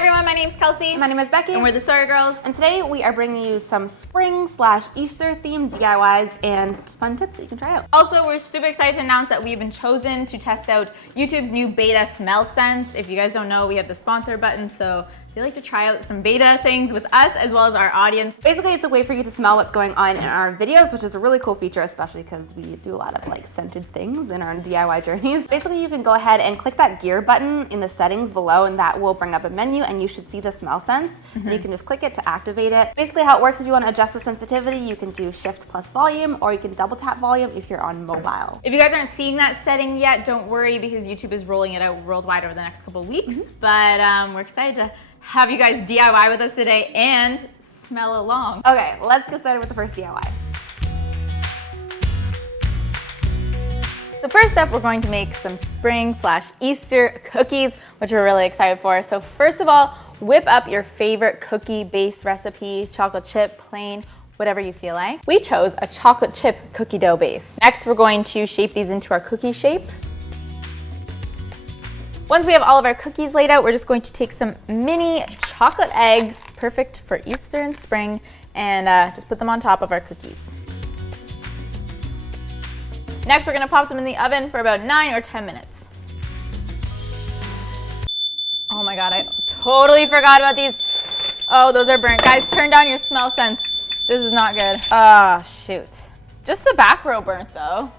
everyone, my name's Kelsey. My name is Becky. And we're the Sorry Girls. And today we are bringing you some spring/Easter themed DIYs and fun tips that you can try out. Also, we're super excited to announce that we've been chosen to test out YouTube's new beta smell sense. If you guys don't know, we have the sponsor button, so they like to try out some beta things with us as well as our audience. Basically, it's a way for you to smell what's going on in our videos, which is a really cool feature, especially because we do a lot of like scented things in our DIY journeys. Basically, you can go ahead and click that gear button in the settings below, and that will bring up a menu, and you should see the smell sense. And you can just click it to activate it. Basically, how it works, if you want to adjust the sensitivity, you can do shift plus volume, or you can double tap volume if you're on mobile. If you guys aren't seeing that setting yet, don't worry, because YouTube is rolling it out worldwide over the next couple of weeks. But we're excited to have you guys DIY with us today and smell along. Okay, let's get started with the first DIY. So first up, we're going to make some spring/Easter cookies, which we're really excited for. So first of all, whip up your favorite cookie base recipe, chocolate chip, plain, whatever you feel like. We chose a chocolate chip cookie dough base. Next, we're going to shape these into our cookie shape. Once we have all of our cookies laid out, we're just going to take some mini chocolate eggs, perfect for Easter and spring, and just put them on top of our cookies. Next, we're gonna pop them in the oven for about 9 or 10 minutes. Oh my God, I totally forgot about these. Oh, those are burnt. Guys, turn down your smell sense. This is not good. Ah, shoot. Just the back row burnt though.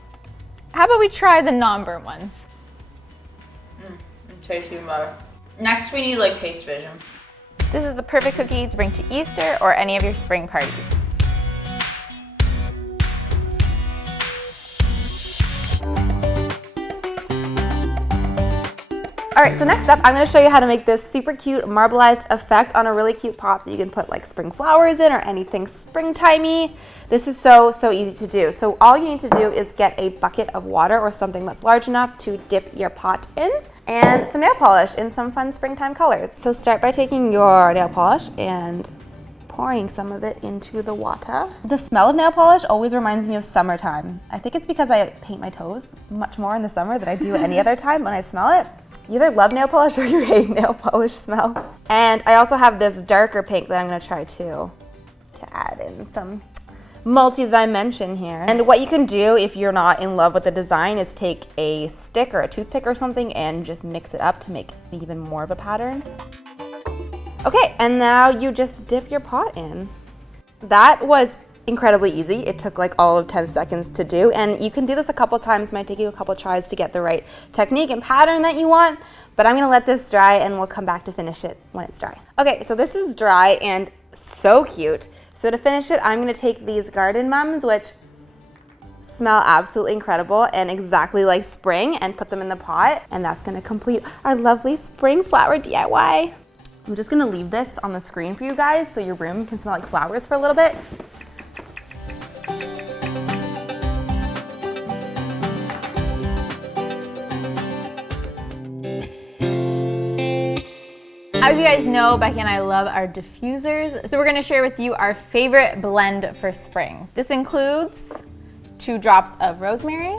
How about we try the non-burnt ones? Tasty better. Next, we need like taste vision. This is the perfect cookie to bring to Easter or any of your spring parties. All right, so next up, I'm gonna show you how to make this super cute marbleized effect on a really cute pot that you can put like spring flowers in or anything springtimey. This is so easy to do. So all you need to do is get a bucket of water or something that's large enough to dip your pot in, and some nail polish in some fun springtime colors. So start by taking your nail polish and pouring some of it into the water. The smell of nail polish always reminds me of summertime. I think it's because I paint my toes much more in the summer than I do any other time when I smell it. You either love nail polish or you hate nail polish smell. And I also have this darker pink that I'm gonna try to add in some multi-dimension here. And what you can do if you're not in love with the design is take a stick or a toothpick or something and just mix it up to make even more of a pattern. Okay, and now you just dip your pot in. That was incredibly easy. It took like all of 10 seconds to do, and you can do this a couple times. It might take you a couple tries to get the right technique and pattern that you want, but I'm gonna let this dry and we'll come back to finish it when it's dry. Okay, so this is dry and so cute. So to finish it, I'm gonna take these garden mums, which smell absolutely incredible and exactly like spring, and put them in the pot, and that's gonna complete our lovely spring flower DIY. I'm just gonna leave this on the screen for you guys so your room can smell like flowers for a little bit. As you guys know, Becky and I love our diffusers, so we're gonna share with you our favorite blend for spring. This includes 2 drops of rosemary,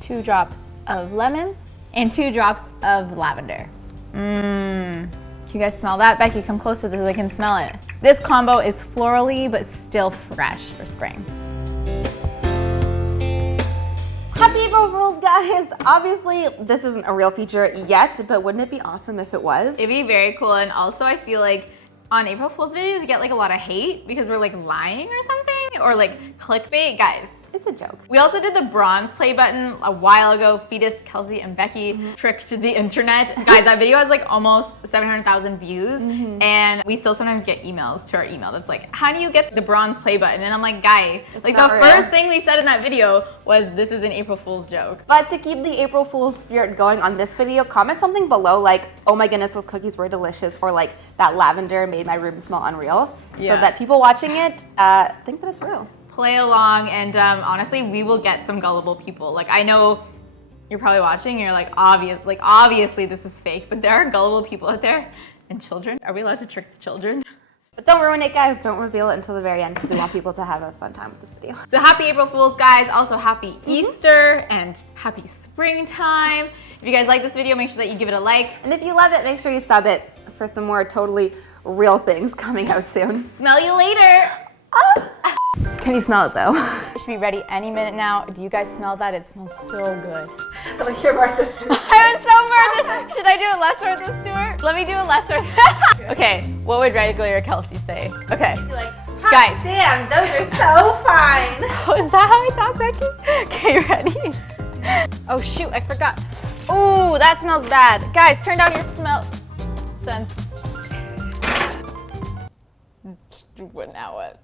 2 drops of lemon, and 2 drops of lavender. Can you guys smell that? Becky, come closer so they can smell it. This combo is florally, but still fresh for spring. Happy April Fools, guys! Obviously, this isn't a real feature yet, but wouldn't it be awesome if it was? It'd be very cool, and also I feel like on April Fool's videos, you get like a lot of hate because we're like lying or something, or like clickbait. Guys, it's a joke. We also did the bronze play button a while ago. Fetus, Kelsey, and Becky tricked the internet. Guys, that video has like almost 700,000 views, and we still sometimes get emails to our email that's like, how do you get the bronze play button? And I'm like, guy, like the first thing we said in that video was, this is an April Fool's joke. But to keep the April Fool's spirit going on this video, comment something below like, oh my goodness, those cookies were delicious, or like, that lavender made my room smell unreal, so that people watching it think that it's real. Play along, and honestly, we will get some gullible people. Like, I know you're probably watching and you're like, obviously this is fake, but there are gullible people out there. And children, are we allowed to trick the children? But don't ruin it, guys. Don't reveal it until the very end because we want people to have a fun time with this video. So happy April Fools, guys. Also happy Easter and happy springtime. If you guys like this video, make sure that you give it a like. And if you love it, make sure you sub it for some more totally real things coming out soon. Smell you later. Can you smell it though? It should be ready any minute now. Do you guys smell that? It smells so good. Like you're Martha Stewart. I was so Martha. Should I do it less Martha Stewart? Let me do it less Martha. Okay, what would regular Kelsey say? Okay. Like, guys. Damn, those are so fine. Oh, is that how I talk, Becky? Okay, ready? Oh shoot, I forgot. Ooh, that smells bad. Guys, turn down your smell sense. What now what?